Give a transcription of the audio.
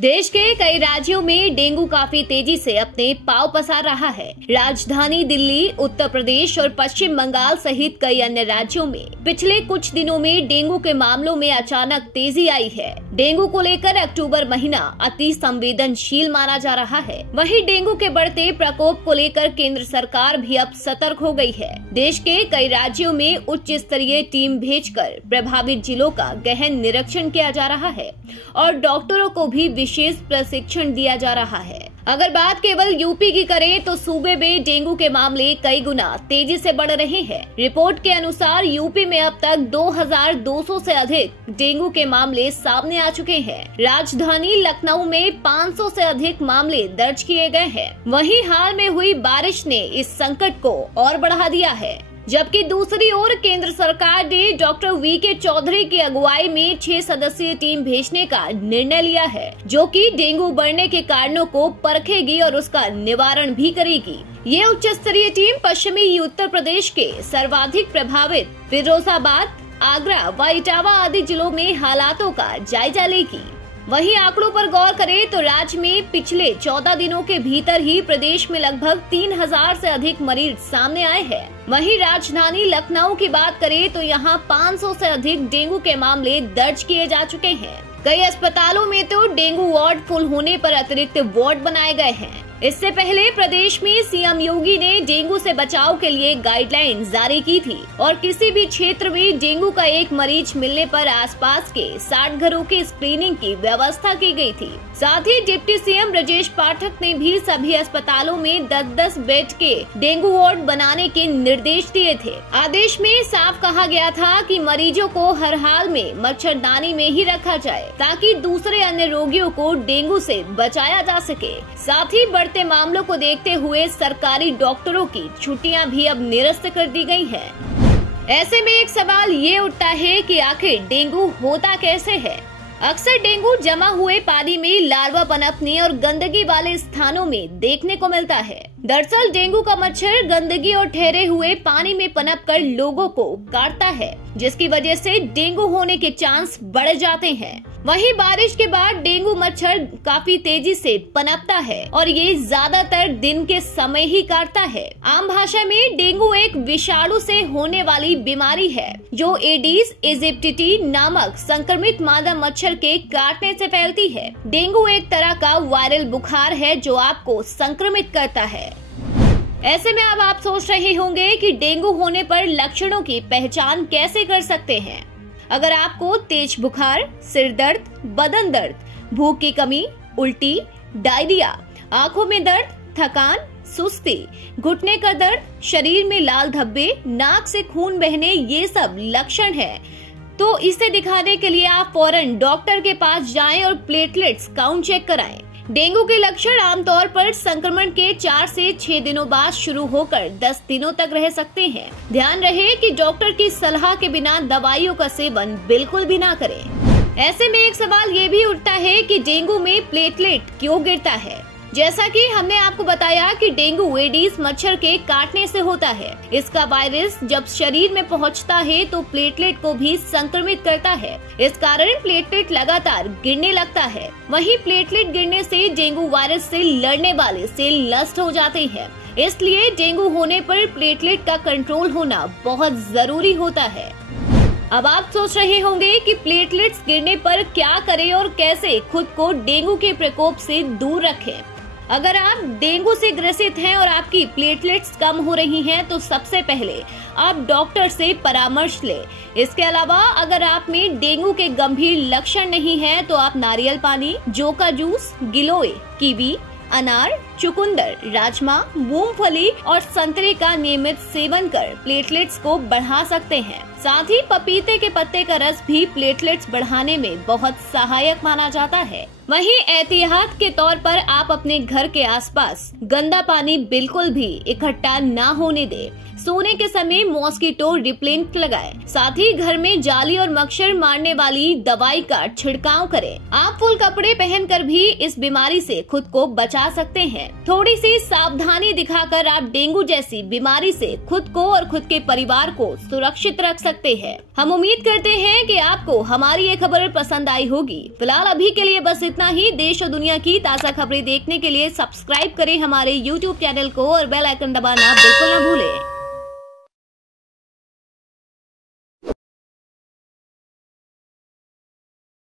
देश के कई राज्यों में डेंगू काफी तेजी से अपने पांव पसार रहा है। राजधानी दिल्ली, उत्तर प्रदेश और पश्चिम बंगाल सहित कई अन्य राज्यों में पिछले कुछ दिनों में डेंगू के मामलों में अचानक तेजी आई है। डेंगू को लेकर अक्टूबर महीना अति संवेदनशील माना जा रहा है। वहीं डेंगू के बढ़ते प्रकोप को लेकर केंद्र सरकार भी अब सतर्क हो गई है। देश के कई राज्यों में उच्च स्तरीय टीम भेजकर प्रभावित जिलों का गहन निरीक्षण किया जा रहा है और डॉक्टरों को भी विशेष प्रशिक्षण दिया जा रहा है। अगर बात केवल यूपी की करें तो सूबे में डेंगू के मामले कई गुना तेजी से बढ़ रहे हैं। रिपोर्ट के अनुसार यूपी में अब तक 2200 से अधिक डेंगू के मामले सामने आ चुके हैं। राजधानी लखनऊ में 500 से अधिक मामले दर्ज किए गए हैं। वहीं हाल में हुई बारिश ने इस संकट को और बढ़ा दिया है। जबकि दूसरी ओर केंद्र सरकार ने डॉक्टर वी.के. चौधरी की अगुवाई में 6 सदस्यीय टीम भेजने का निर्णय लिया है, जो कि डेंगू बढ़ने के कारणों को परखेगी और उसका निवारण भी करेगी। ये उच्च स्तरीय टीम पश्चिमी उत्तर प्रदेश के सर्वाधिक प्रभावित फिरोजाबाद, आगरा व इटावा आदि जिलों में हालातों का जायजा लेगी। वहीं आंकड़ों पर गौर करें तो राज्य में पिछले 14 दिनों के भीतर ही प्रदेश में लगभग 3000 से अधिक मरीज सामने आए हैं। वहीं राजधानी लखनऊ की बात करें तो यहां 500 से अधिक डेंगू के मामले दर्ज किए जा चुके हैं। कई अस्पतालों में तो डेंगू वार्ड फुल होने पर अतिरिक्त वार्ड बनाए गए हैं। इससे पहले प्रदेश में सीएम योगी ने डेंगू से बचाव के लिए गाइडलाइन जारी की थी और किसी भी क्षेत्र में डेंगू का एक मरीज मिलने पर आसपास के 60 घरों की स्क्रीनिंग की व्यवस्था की गई थी। साथ ही डिप्टी सीएम ब्रजेश पाठक ने भी सभी अस्पतालों में 10-10 बेड के डेंगू वार्ड बनाने के निर्देश दिए थे। आदेश में साफ कहा गया था कि मरीजों को हर हाल में मच्छरदानी में ही रखा जाए ताकि दूसरे अन्य रोगियों को डेंगू से बचाया जा सके। साथ ही बढ़ते मामलों को देखते हुए सरकारी डॉक्टरों की छुट्टियां भी अब निरस्त कर दी गई हैं। ऐसे में एक सवाल ये उठता है कि आखिर डेंगू होता कैसे है। अक्सर डेंगू जमा हुए पानी में लार्वा पनपने और गंदगी वाले स्थानों में देखने को मिलता है। दरअसल डेंगू का मच्छर गंदगी और ठहरे हुए पानी में पनपकर लोगों को काटता है, जिसकी वजह से डेंगू होने के चांस बढ़ जाते हैं। वहीं बारिश के बाद डेंगू मच्छर काफी तेजी से पनपता है और ये ज्यादातर दिन के समय ही काटता है। आम भाषा में डेंगू एक विषाणु से होने वाली बीमारी है जो एडिस इजिप्टिटी नामक संक्रमित मादा मच्छर के काटने से फैलती है। डेंगू एक तरह का वायरल बुखार है जो आपको संक्रमित करता है। ऐसे में अब आप सोच रहे होंगे कि डेंगू होने पर लक्षणों की पहचान कैसे कर सकते हैं। अगर आपको तेज बुखार, सिर दर्द, बदन दर्द, भूख की कमी, उल्टी, डायरिया, आंखों में दर्द, थकान, सुस्ती, घुटने का दर्द, शरीर में लाल धब्बे, नाक से खून बहने, ये सब लक्षण हैं, तो इसे दिखाने के लिए आप फौरन डॉक्टर के पास जाएं और प्लेटलेट्स काउंट चेक कराएं। डेंगू के लक्षण आमतौर पर संक्रमण के 4 से 6 दिनों बाद शुरू होकर 10 दिनों तक रह सकते हैं। ध्यान रहे कि डॉक्टर की सलाह के बिना दवाइयों का सेवन बिल्कुल भी ना करें। ऐसे में एक सवाल ये भी उठता है कि डेंगू में प्लेटलेट क्यों गिरता है। जैसा कि हमने आपको बताया कि डेंगू एडिस मच्छर के काटने से होता है। इसका वायरस जब शरीर में पहुंचता है तो प्लेटलेट को भी संक्रमित करता है। इस कारण प्लेटलेट लगातार गिरने लगता है। वहीं प्लेटलेट गिरने से डेंगू वायरस से लड़ने वाले सेल नष्ट हो जाते हैं। इसलिए डेंगू होने पर प्लेटलेट का कंट्रोल होना बहुत जरूरी होता है। अब आप सोच रहे होंगे कि प्लेटलेट्स गिरने पर क्या करें और कैसे खुद को डेंगू के प्रकोप से दूर रखें। अगर आप डेंगू से ग्रसित हैं और आपकी प्लेटलेट्स कम हो रही हैं, तो सबसे पहले आप डॉक्टर से परामर्श लें। इसके अलावा अगर आप में डेंगू के गंभीर लक्षण नहीं हैं, तो आप नारियल पानी, जौ का जूस, गिलोय, कीवी, अनार, चुकंदर, राजमा, मूंगफली और संतरे का नियमित सेवन कर प्लेटलेट्स को बढ़ा सकते हैं। साथ ही पपीते के पत्ते का रस भी प्लेटलेट्स बढ़ाने में बहुत सहायक माना जाता है। वहीं एहतियात के तौर पर आप अपने घर के आसपास गंदा पानी बिल्कुल भी इकट्ठा ना होने दें। सोने के समय मॉस्किटो रिपेलेंट लगाएं। साथ ही घर में जाली और मच्छर मारने वाली दवाई का छिड़काव करें। आप फुल कपड़े पहनकर भी इस बीमारी से खुद को बचा सकते हैं। थोड़ी सी सावधानी दिखाकर आप डेंगू जैसी बीमारी से खुद को और खुद के परिवार को सुरक्षित रख सकते हैं। सकते हैं। हम उम्मीद करते हैं कि आपको हमारी ये खबर पसंद आई होगी। फिलहाल अभी के लिए बस इतना ही। देश और दुनिया की ताज़ा खबरें देखने के लिए सब्सक्राइब करें हमारे YouTube चैनल को और बेल आइकन दबाना बिल्कुल न भूलें।